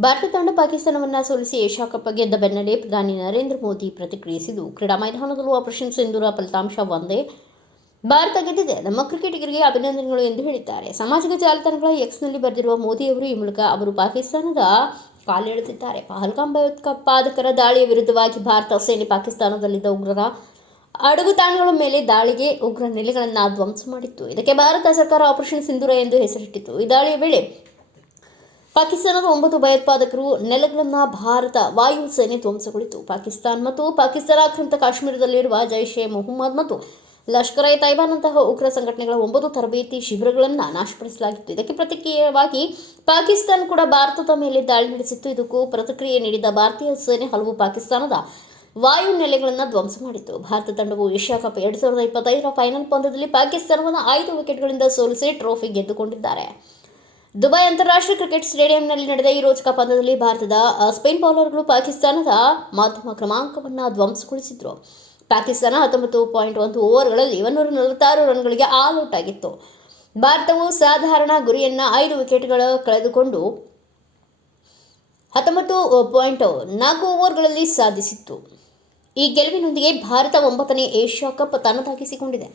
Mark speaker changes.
Speaker 1: ಭಾರತ ತಂಡ ಪಾಕಿಸ್ತಾನವನ್ನು ಸೋಲಿಸಿ ಏಷ್ಯಾ ಕಪ್ ಗೆದ್ದ ಬೆನ್ನಲ್ಲೇ ಪ್ರಧಾನಿ ನರೇಂದ್ರ ಮೋದಿ ಪ್ರತಿಕ್ರಿಯಿಸಿದ್ದು, ಕ್ರೀಡಾ ಮೈದಾನದಲ್ಲೂ ಆಪರೇಷನ್ ಸಿಂಧೂರ ಫಲಿತಾಂಶ ಒಂದೇ. ಭಾರತ ಗೆದ್ದಿದೆ. ನಮ್ಮ ಕ್ರಿಕೆಟಿಗರಿಗೆ ಅಭಿನಂದನೆಗಳು ಎಂದು ಹೇಳಿದ್ದಾರೆ. ಸಾಮಾಜಿಕ ಜಾಲತಾಣಗಳ ಎಕ್ಸ್ನಲ್ಲಿ ಬರೆದಿರುವ ಮೋದಿಯವರು ಈ ಮೂಲಕ ಅವರು ಪಾಕಿಸ್ತಾನದ ಕಾಲೆಳೆದಿದ್ದಾರೆ ಪಹಲ್ಗಾಮ್ ಭಯೋತ್ಪಾದಕರ ದಾಳಿಯ ವಿರುದ್ಧವಾಗಿ ಭಾರತ ಸೇನೆ ಪಾಕಿಸ್ತಾನದಲ್ಲಿದ್ದ ಉಗ್ರರ ಅಡಗುತಾಣಗಳ ಮೇಲೆ ದಾಳಿಗೆ ಉಗ್ರ ನೆಲೆಗಳನ್ನು ಧ್ವಂಸ ಮಾಡಿತ್ತು. ಇದಕ್ಕೆ ಭಾರತ ಸರ್ಕಾರ ಆಪರೇಷನ್ ಸಿಂಧೂರ ಎಂದು ಹೆಸರಿಟ್ಟಿತ್ತು. ಈ ದಾಳಿಯ ವೇಳೆ ಪಾಕಿಸ್ತಾನದ ಒಂಬತ್ತು ಭಯೋತ್ಪಾದಕರು ನೆಲೆಗಳನ್ನು ಭಾರತ ವಾಯುಸೇನೆ ಧ್ವಂಸಗೊಳಿತು ಪಾಕಿಸ್ತಾನ ಮತ್ತು ಪಾಕಿಸ್ತಾನ ಆಕ್ರಮಿತ ಕಾಶ್ಮೀರದಲ್ಲಿರುವ ಜೈಷ್ ಎ ಮೊಹಮ್ಮದ್ ಮತ್ತು ಲಷ್ಕರ್ ಎ ತೈಬಾನ್ನಂತಹ ಉಗ್ರ ಸಂಘಟನೆಗಳ ಒಂಬತ್ತು ತರಬೇತಿ ಶಿಬಿರಗಳನ್ನು ನಾಶಪಡಿಸಲಾಗಿತ್ತು. ಇದಕ್ಕೆ ಪ್ರತಿಕ್ರಿಯೆಯಾಗಿ ಪಾಕಿಸ್ತಾನ ಕೂಡ ಭಾರತದ ಮೇಲೆ ದಾಳಿ ನಡೆಸಿತ್ತು. ಇದಕ್ಕೂ ಪ್ರತಿಕ್ರಿಯೆ ನೀಡಿದ ಭಾರತೀಯ ಸೇನೆ ಹಲವು ಪಾಕಿಸ್ತಾನದ ವಾಯು ನೆಲೆಗಳನ್ನು ಧ್ವಂಸ ಮಾಡಿತ್ತು. ಭಾರತ ತಂಡವು ಏಷ್ಯಾ ಕಪ್ ಎರಡು ಸಾವಿರದ ಇಪ್ಪತ್ತೈದರ ಫೈನಲ್ ಪಂದ್ಯದಲ್ಲಿ ಪಾಕಿಸ್ತಾನವನ್ನು ಐದು ವಿಕೆಟ್ಗಳಿಂದ ಸೋಲಿಸಿ ಟ್ರೋಫಿ ಗೆದ್ದುಕೊಂಡಿದ್ದಾರೆ. ದುಬೈ ಅಂತಾರಾಷ್ಟ್ರೀಯ ಕ್ರಿಕೆಟ್ ಸ್ಟೇಡಿಯಂನಲ್ಲಿ ನಡೆದ ಈ ರೋಚಕ ಪಂದ್ಯದಲ್ಲಿ ಭಾರತದ ಸ್ಪೇನ್ ಬೌಲರ್ಗಳು ಪಾಕಿಸ್ತಾನದ ಮಾಧ್ಯಮ ಕ್ರಮಾಂಕವನ್ನು ಧ್ವಂಸಗೊಳಿಸಿದ್ರು. ಪಾಕಿಸ್ತಾನ ಹತ್ತೊಂಬತ್ತು ಪಾಯಿಂಟ್ ಒಂದು ಓವರ್ಗಳಲ್ಲಿ ಒಂದೂರ ನಲವತ್ತಾರು ರನ್ಗಳಿಗೆ ಆಲ್ ಔಟ್ ಆಗಿತ್ತು. ಭಾರತವು ಸಾಧಾರಣ ಗುರಿಯನ್ನು ಐದು ವಿಕೆಟ್ಗಳ ಕಳೆದುಕೊಂಡು ಹತ್ತೊಂಬತ್ತು ಪಾಯಿಂಟ್ ನಾಲ್ಕು ಓವರ್ಗಳಲ್ಲಿ ಸಾಧಿಸಿತ್ತು. ಈ ಗೆಲುವಿನೊಂದಿಗೆ ಭಾರತ ಒಂಬತ್ತನೇ ಏಷ್ಯಾ ಕಪ್ ತನ್ನದಾಗಿಸಿಕೊಂಡಿದೆ.